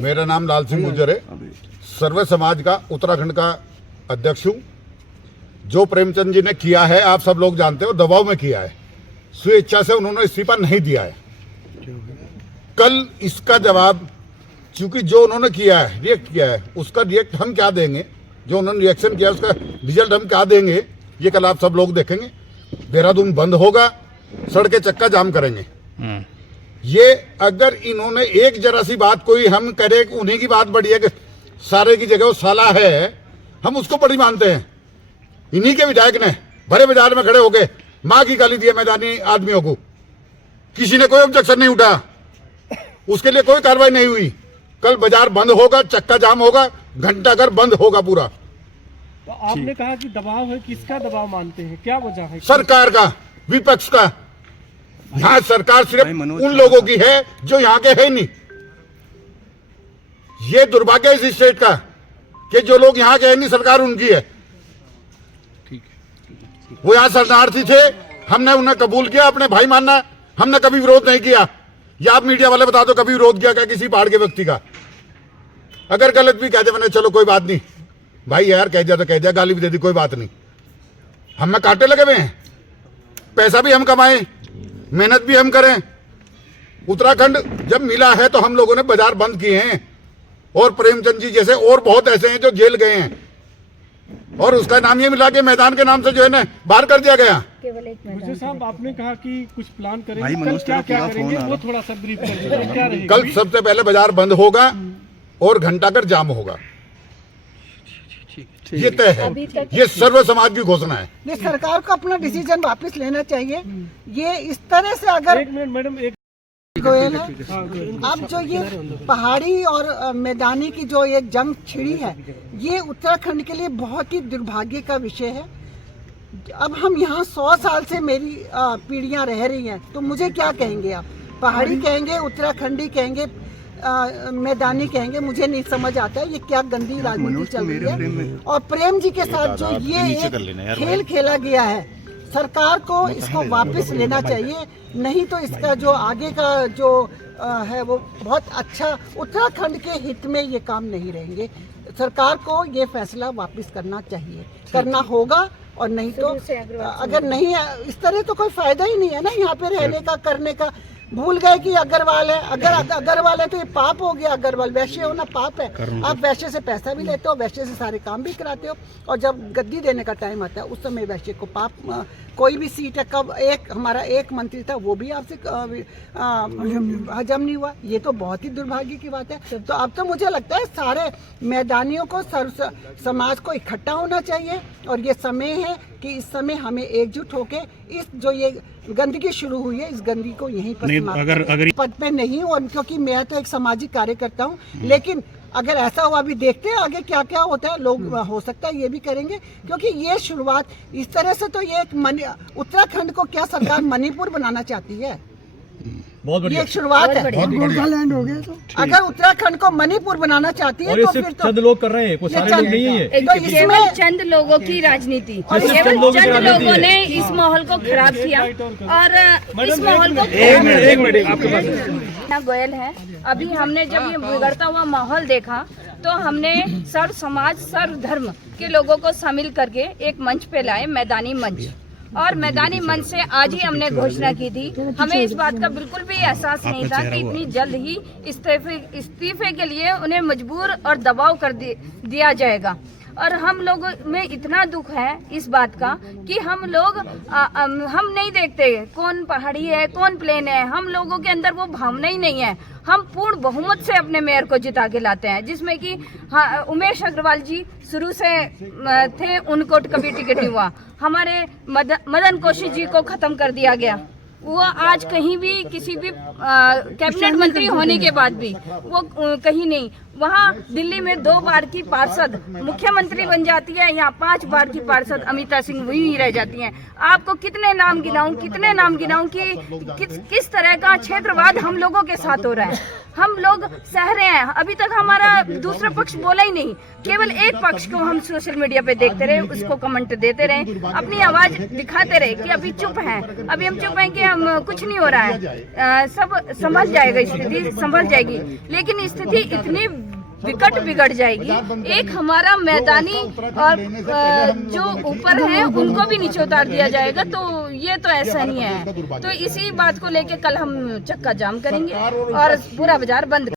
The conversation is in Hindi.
मेरा नाम लाल सिंह गुर्जर है, सर्वे समाज का उत्तराखंड का अध्यक्ष हूँ। जो प्रेमचंद जी ने किया है आप सब लोग जानते हो, दबाव में किया है, स्वेच्छा से उन्होंने इस्तीफा नहीं दिया है। कल इसका जवाब, क्योंकि जो उन्होंने किया है, रिएक्ट किया है, उसका रिएक्ट हम क्या देंगे, जो उन्होंने रिएक्शन किया उसका रिजल्ट हम क्या देंगे, ये कल आप सब लोग देखेंगे। देहरादून बंद होगा, सड़कें चक्का जाम करेंगे। ये अगर इन्होंने एक जरा सी बात कोई हम करें, उन्हीं की बात बड़ी है कि सारे की जगह वो साला है, हम उसको बड़ी मानते हैं। इन्हीं के विधायक ने भरे बाजार में खड़े होके मां की गाली दी है मैदानी आदमियों को, किसी ने कोई ऑब्जेक्शन नहीं उठाया, उसके लिए कोई कार्रवाई नहीं हुई। कल बाजार बंद होगा, चक्का जाम होगा, घंटाघर बंद होगा पूरा। तो आपने कहा कि दबाव है, किसका दबाव मानते हैं, क्या वजह है? सरकार का, विपक्ष का। यहाँ सरकार सिर्फ उन लोगों की है जो यहाँ के है नहीं। ये दुर्भाग्य है इस स्टेट का कि जो लोग यहाँ के है नहीं, सरकार उनकी है। वो यहाँ शरणार्थी थे, हमने उन्हें कबूल किया, अपने भाई मानना, हमने कभी विरोध नहीं किया। या आप मीडिया वाले बता दो कभी विरोध किया क्या किसी पहाड़ के व्यक्ति का? अगर गलत भी कहते मैंने, चलो कोई बात नहीं भाई, यार कह दिया तो कह दिया, गाली भी दे दी, कोई बात नहीं। हमें कांटे लगे हुए हैं, पैसा भी हम कमाएं, मेहनत भी हम करें। उत्तराखंड जब मिला है तो हम लोगों ने बाजार बंद किए हैं, और प्रेमचंद जी जैसे और बहुत ऐसे हैं जो जेल गए हैं, और उसका नाम ये मिला के मैदान के नाम से जो है ना बाहर कर दिया गया। गुर्जर साहब, आपने कहा कि कुछ प्लान करेंगे, कल क्या क्या करेंगे वो थोड़ा सा ब्रीफ कर दीजिए, क्या रहेगा? कल सबसे पहले बाजार बंद होगा और घंटाघर जाम होगा, ये तय है। ये सर्व समाज की घोषणा है। ये सरकार को अपना डिसीजन वापस लेना चाहिए। ये इस तरह से अगर एक मिनट मैडम, एक गोयल है, अब जो ये पहाड़ी और मैदानी की जो एक जंग छिड़ी है, ये उत्तराखंड के लिए बहुत ही दुर्भाग्य का विषय है। अब हम यहाँ 100 साल से मेरी पीढ़ियाँ रह रही हैं, तो मुझे क्या कहेंगे आप? पहाड़ी कहेंगे, उत्तराखंडी कहेंगे, मैदानी कहेंगे, मुझे नहीं समझ आता है ये क्या गंदी राजनीति चल रही है। और प्रेम जी के साथ जो ये खेल खेला गया है, सरकार को इसको वापस लेना चाहिए, नहीं तो इसका जो आगे का जो है वो बहुत अच्छा, उत्तराखंड के हित में ये काम नहीं रहेंगे। सरकार को ये फैसला वापस करना चाहिए, करना होगा, और नहीं तो अगर नहीं इस तरह तो कोई फायदा ही नहीं है ना यहाँ पे रहने का, करने का। भूल गए कि अग्रवाल है, अगर अग्रवाल है तो ये पाप हो गया। अग्रवाल वैश्य होना पाप है। आप वैश्य से पैसा भी लेते हो, वैश्य से सारे काम भी कराते हो, और जब गद्दी देने का टाइम आता है उस समय वैश्य को पाप। कोई भी सीट है, कब हमारा एक मंत्री था वो भी आपसे हजम नहीं हुआ, ये तो बहुत ही दुर्भाग्य की बात है। तो अब तो मुझे लगता है सारे मैदानियों को, समाज को इकट्ठा होना चाहिए, और ये समय है कि इस समय हमें एकजुट होके इस जो ये गंदगी शुरू हुई है, इस गंदगी को यहीं पर अगर पद पे नहीं हूँ, क्योंकि मैं तो एक सामाजिक कार्यकर्ता हूँ, लेकिन अगर ऐसा हुआ, अभी देखते हैं आगे क्या क्या होता है। लोग हो सकता है ये भी करेंगे, क्योंकि ये शुरुआत इस तरह से तो ये एक उत्तराखंड को क्या सरकार मणिपुर बनाना चाहती है? बहुत बढ़िया, ये शुरुआत है। गोरखालैंड हो गया। तो अगर उत्तराखंड को मणिपुर बनाना चाहती है तो फिर तो चंद लोग कर रहे हैं, कोई सारे लोग नहीं है। तो केवल चंद लोगों की राजनीति, केवल चंद लोगों ने इस माहौल को खराब किया, और इस माहौल को गोयल है। अभी हमने जब ये बिगड़ता हुआ माहौल देखा तो हमने सर्व समाज, सर्व धर्म के लोगों को शामिल करके एक मंच पे लाए, मैदानी मंच। और मैदानी मंच से आज ही हमने घोषणा की थी। हमें इस बात का बिल्कुल भी एहसास नहीं था कि इतनी जल्द ही इस्तीफे के लिए उन्हें मजबूर और दबाव कर दिया जाएगा। और हम लोगों में इतना दुख है इस बात का कि हम लोग हम नहीं देखते कौन पहाड़ी है, कौन प्लेन है। हम लोगों के अंदर वो भावना ही नहीं है। हम पूर्ण बहुमत से अपने मेयर को जिता के लाते हैं, जिसमें कि उमेश अग्रवाल जी शुरू से थे, उनको कभी टिकट नहीं हुआ। हमारे मदन कौशिक जी को खत्म कर दिया गया। वो आज कहीं भी किसी भी कैबिनेट मंत्री होने के बाद भी वो कहीं नहीं। वहाँ दिल्ली में 2 बार की पार्षद मुख्यमंत्री बन जाती है, यहाँ 5 बार की पार्षद अमिता सिंह वही रह जाती हैं। आपको कितने नाम गिनाऊं कि किस तरह का क्षेत्रवाद हम लोगों के साथ हो रहा है। हम लोग सह रहे हैं, अभी तक हमारा दूसरा पक्ष बोला ही नहीं। केवल एक पक्ष को हम सोशल मीडिया पे देखते रहे, उसको कमेंट देते रहे, अपनी आवाज दिखाते रहे कि अभी चुप हैं। अभी हम चुप हैं कि कुछ नहीं हो रहा है, सब संभल जाएगा, स्थिति संभल जाएगी, लेकिन स्थिति इतनी विकट बिगड़ जाएगी। एक हमारा मैदानी और जो ऊपर है उनको भी नीचे उतार दिया जाएगा, तो ये तो ऐसा नहीं है। तो इसी बात को लेके कल हम चक्का जाम करेंगे और पूरा बाजार बंद